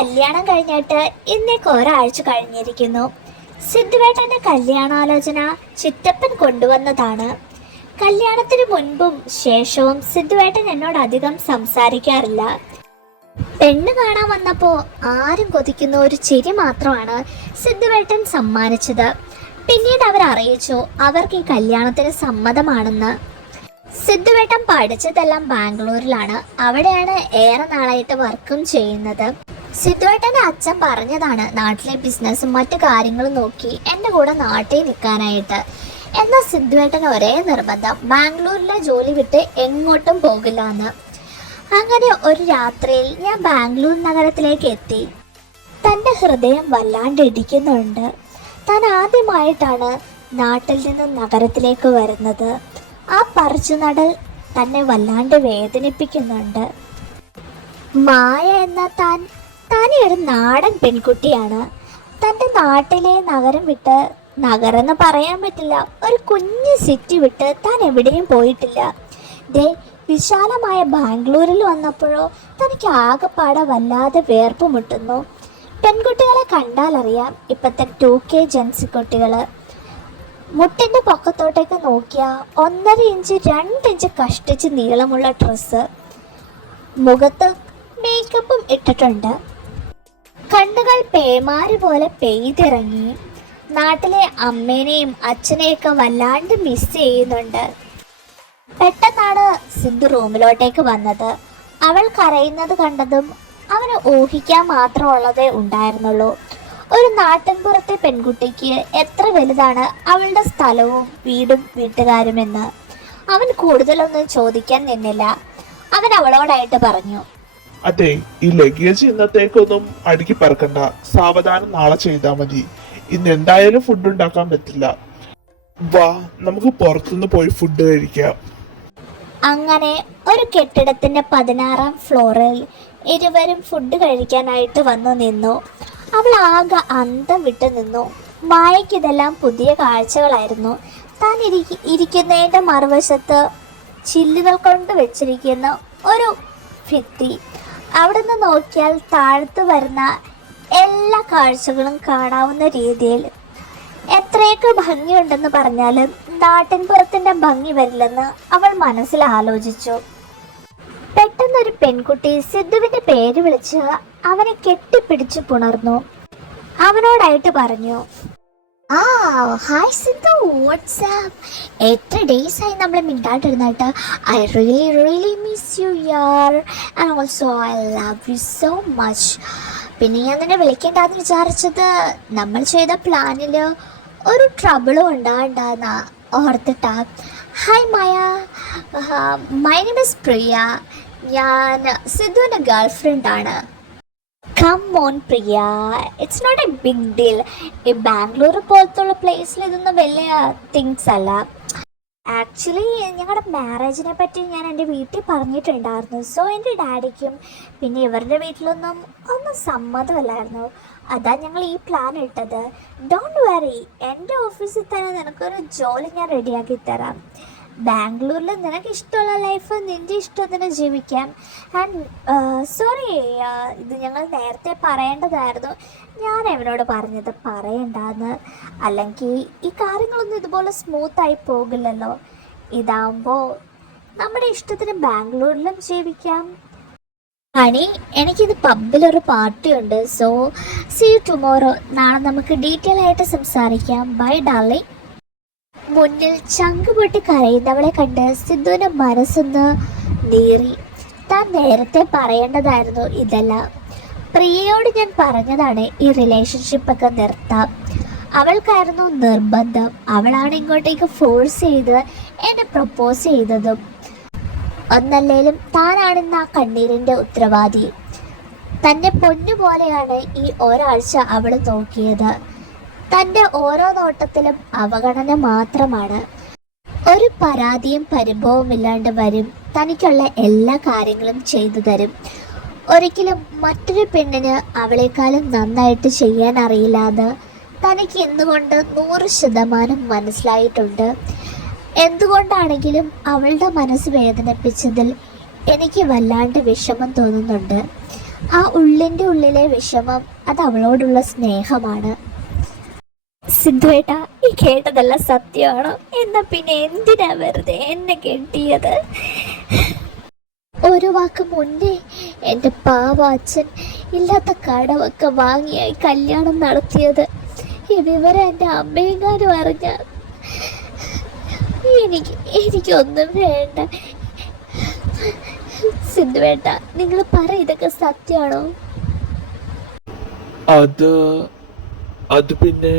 കല്യാണം കഴിഞ്ഞിട്ട് ഇന്നേക്ക് ഒരാഴ്ച കഴിഞ്ഞിരിക്കുന്നു. സിദ്ധുവേട്ടന്റെ കല്യാണാലോചന ചിറ്റപ്പൻ കൊണ്ടുവന്നതാണ്. കല്യാണത്തിന് മുൻപും ശേഷവും സിദ്ധുവേട്ടൻ എന്നോട് അധികം സംസാരിക്കാറില്ല. പെണ്ണ് കാണാൻ വന്നപ്പോൾ ആരും കൊതിക്കുന്ന ഒരു ചിരി മാത്രമാണ് സിദ്ധുവേട്ടൻ സമ്മാനിച്ചത്. പിന്നീട് അവർ അറിയിച്ചു അവർക്ക് ഈ കല്യാണത്തിന് സമ്മതമാണെന്ന്. സിദ്ധുവേട്ടൻ പഠിച്ചതെല്ലാം ബാംഗ്ലൂരിലാണ്. അവിടെയാണ് ഏറെ നാളായിട്ട് വർക്കും ചെയ്യുന്നത്. സിദ്ധുവേട്ടൻ്റെ അച്ഛൻ പറഞ്ഞതാണ് നാട്ടിലെ ബിസിനസ്സും മറ്റു കാര്യങ്ങളും നോക്കി എൻ്റെ കൂടെ നാട്ടിൽ നിൽക്കാനായിട്ട്. എന്നാൽ സിദ്ധുവേട്ടൻ ഒരേ നിർബന്ധം, ബാംഗ്ലൂരിലെ ജോലി വിട്ട് എങ്ങോട്ടും പോകില്ല എന്ന്. അങ്ങനെ ഒരു രാത്രിയിൽ ഞാൻ ബാംഗ്ലൂർ നഗരത്തിലേക്ക് എത്തി. തൻ്റെ ഹൃദയം വല്ലാണ്ട് ഇടിക്കുന്നുണ്ട്. താൻ ആദ്യമായിട്ടാണ് നാട്ടിൽ നിന്ന് നഗരത്തിലേക്ക് വരുന്നത്. ആ പറിച്ചുനടൽ തന്നെ വല്ലാണ്ട് വേദനിപ്പിക്കുന്നുണ്ട്. മായ എന്ന താനേ ഒരു നാടൻ പെൺകുട്ടിയാണ്. തൻ്റെ നാട്ടിലെ നഗരം വിട്ട്, നഗരം പറയാൻ പറ്റില്ല, ഒരു കുഞ്ഞു സിറ്റി വിട്ട് താൻ എവിടെയും പോയിട്ടില്ല. ദേ വിശാലമായ ബാംഗ്ലൂരിൽ വന്നപ്പോഴോ തനിക്ക് ആകെപ്പാടെ വല്ലാതെ വേർപ്പ് മുട്ടുന്നു. പെൺകുട്ടികളെ കണ്ടാലറിയാം ഇപ്പോഴത്തെ 2K ജെൻസി കുട്ടികൾ. മുട്ടിൻ്റെ പൊക്കത്തോട്ടേക്ക് നോക്കിയാൽ 1.5 ഇഞ്ച് 2 ഇഞ്ച് കഷ്ടിച്ച് നീളമുള്ള ഡ്രസ്സ്, മുഖത്ത് മേക്കപ്പും ഇട്ടിട്ടുണ്ട്. കണ്ണുകൾ പേമാരി പോലെ പെയ്തിറങ്ങി. നാട്ടിലെ അമ്മേനെയും അച്ഛനെയൊക്കെ വല്ലാണ്ട് മിസ് ചെയ്യുന്നുണ്ട്. പെട്ടെന്നാണ് സിന്ധു റൂമിലോട്ടേക്ക് വന്നത്. അവൾ കരയുന്നത് കണ്ടതും അവന് ഊഹിക്കാൻ മാത്രമുള്ളതേ ഉണ്ടായിരുന്നുള്ളൂ. ഒരു നാട്ടിൻപുറത്തെ പെൺകുട്ടിക്ക് എത്ര വലുതാണ് അവളുടെ സ്ഥലവും വീടും വീട്ടുകാരുമെന്ന്. അവൻ കൂടുതലൊന്നും ചോദിക്കാൻ നിന്നില്ല. അവൻ അവളോടായിട്ട് പറഞ്ഞു, അതെ, ഈ ലഗേജ് ഇന്നത്തേക്കൊന്നും അടുക്കി പറക്കണ്ട, സാവധാനം നാളെ ചെയ്താൽ മതി. ഇന്ന് എന്തായാലും ഫുഡ് ഉണ്ടാക്കാൻ പറ്റില്ല. വാ, നമുക്ക് പുറത്തുനിന്ന് പോയി ഫുഡ് കഴിക്കാം. അങ്ങനെ ഒരു കെട്ടിടത്തിന്റെ 16ാം ഫ്ലോറിൽ ഇരുവരും ഫുഡ് കഴിക്കാനായിട്ട് വന്നു നിന്നു. അവൾ ആകെ അന്തം വിട്ടു നിന്നു. മായയ്ക്ക് ഇതെല്ലാം പുതിയ കാഴ്ചകളായിരുന്നു. താൻ ഇരിക്കുന്നതിൻ്റെ മറുവശത്ത് ചില്ലുകൾ കൊണ്ട് വെച്ചിരിക്കുന്ന ഒരു ഭിത്തി. അവിടെ നിന്ന് നോക്കിയാൽ താഴത്ത് വരുന്ന എല്ലാ കാഴ്ചകളും കാണാവുന്ന രീതിയിൽ. എത്രയൊക്കെ ഭംഗിയുണ്ടെന്ന് പറഞ്ഞാലും നാട്ടിൻപുറത്തിൻ്റെ ഭംഗി വരില്ലെന്ന് അവൾ മനസ്സിൽ ആലോചിച്ചു. പെട്ടെന്നൊരു പെൺകുട്ടി സിദ്ധുവിൻ്റെ പേര് വിളിച്ച് അവനെ കെട്ടിപ്പിടിച്ച് പുണർന്നു. അവനോടായിട്ട് പറഞ്ഞു, ആ ഹായ് സിദ്ധു, വാട്സ്ആപ്പ്, എത്ര ഡേയ്സ് ആയി നമ്മൾ മിണ്ടാണ്ടിരുന്നായിട്ട്. ഐ റിയലി മിസ് യു യാർ, and also I love you so much. പിന്നെ ഞാൻ നിന്നെ വിളിക്കേണ്ടെന്ന് വിചാരിച്ചത് നമ്മൾ ചെയ്ത പ്ലാനിൽ ഒരു ട്രബിളും ഉണ്ടാകണ്ടെന്ന് ഓർത്തിട്ടാ. Hi Maya, my name is Priya. ഞാൻ സിദ്ധുവിൻ്റെ ഗേൾ ഫ്രണ്ടാണ്. Come on Priya, it's not a big deal. ഈ ബാംഗ്ലൂർ പോലത്തുള്ള പ്ലേസിൽ ഇതൊന്നും വലിയ തിങ്സ് അല്ല. ആക്ച്വലി ഞങ്ങളുടെ മാരേജിനെ പറ്റി ഞാൻ എൻ്റെ വീട്ടിൽ പറഞ്ഞിട്ടുണ്ടായിരുന്നു. സോ എൻ്റെ ഡാഡിക്കും പിന്നെ ഇവരുടെ വീട്ടിലൊന്നും സമ്മതമല്ലായിരുന്നു. അതാ ഞങ്ങൾ ഈ പ്ലാൻ ഇട്ടത്. ഡോണ്ട് വറി, എൻ്റെ ഓഫീസിൽ തന്നെ നിനക്കൊരു ജോലി ഞാൻ റെഡിയാക്കി തരാം. ബാംഗ്ലൂരിൽ നിനക്ക് ഇഷ്ടമുള്ള ലൈഫ് നിൻ്റെ ഇഷ്ടത്തിന് ജീവിക്കാം. ആൻഡ് സോറി, ഇത് ഞങ്ങൾ നേരത്തെ പറയേണ്ടതായിരുന്നു. ഞാൻ അവനോട് പറഞ്ഞത് പറയണ്ടെന്ന്. അല്ലെങ്കിൽ ഈ കാര്യങ്ങളൊന്നും ഇതുപോലെ സ്മൂത്തായി പോകില്ലല്ലോ. ഇതാകുമ്പോൾ നമ്മുടെ ഇഷ്ടത്തിന് ബാംഗ്ലൂരിലും ജീവിക്കാം. ഹണി, എനിക്കിത് പബ്ബിലൊരു പാർട്ടിയുണ്ട്. So see you tomorrow. നാളെ നമുക്ക് ഡീറ്റെയിൽ ആയിട്ട് സംസാരിക്കാം. Bye darling. മുന്നിൽ ചങ്ക് പൊട്ടി കരയുന്നവളെ കണ്ട് സിദ്ധുവിൻ്റെ മനസ്സൊന്ന് നീറി. താൻ നേരത്തെ പറയേണ്ടതായിരുന്നു ഇതെല്ലാം. പ്രിയയോട് ഞാൻ പറഞ്ഞതാണ് ഈ റിലേഷൻഷിപ്പൊക്കെ നിർത്താം. അവൾക്കായിരുന്നു നിർബന്ധം. അവളാണ് ഇങ്ങോട്ടേക്ക് ഫോഴ്സ് ചെയ്ത് എന്നെ പ്രപ്പോസ് ചെയ്തതും. ഒന്നല്ലേലും താനാണെന്ന് ആ കണ്ണീരിൻ്റെ ഉത്തരവാദി. തൻ്റെ പൊന്നുപോലെയാണ് ഈ ഒരാഴ്ച അവൾ നോക്കിയത്. തൻ്റെ ഓരോ നോട്ടത്തിലും അവഗണന മാത്രമാണ്. ഒരു പരാതിയും പരിഭവമില്ലാണ്ട് വരും. തനിക്കുള്ള എല്ലാ കാര്യങ്ങളും ചെയ്തു തരും. ഒരിക്കലും മറ്റൊരു പെണ്ണിന് അവളെക്കാളും നന്നായിട്ട് ചെയ്യാൻ അറിയില്ലാന്ന് തനിക്ക് എന്തുകൊണ്ട് 100% മനസ്സിലായിട്ടുണ്ട്. എന്തുകൊണ്ടാണെങ്കിലും അവളുടെ മനസ്സ് വേദനിപ്പിച്ചതിൽ എനിക്ക് വല്ലാണ്ട് വിഷമം തോന്നുന്നുണ്ട്. ആ ഉള്ളിൻ്റെ ഉള്ളിലെ വിഷമം അത് അവളോടുള്ള സ്നേഹമാണ്. സിദ്ധുവേട്ടാ, ഈ കേട്ടതെല്ലാം സത്യമാണോ? എന്നാ പിന്നെ എന്തിനാ വെറുതെ എന്നെ കെട്ടിയത്? ഒരു വാക്ക് മുന്നേ എൻ്റെ പാവ അച്ഛൻ ഇല്ലാത്ത കടമൊക്കെ വാങ്ങിയായി കല്യാണം നടത്തിയത്. ഈ വിവരം എൻ്റെ അമ്മയെങ്ങാനും അറിഞ്ഞാൽ എനിക്കൊന്നും വേണ്ട. സിദ്ധുവേട്ട, നിങ്ങൾ പറ, ഇതൊക്കെ സത്യമാണോ? അത് പിന്നെ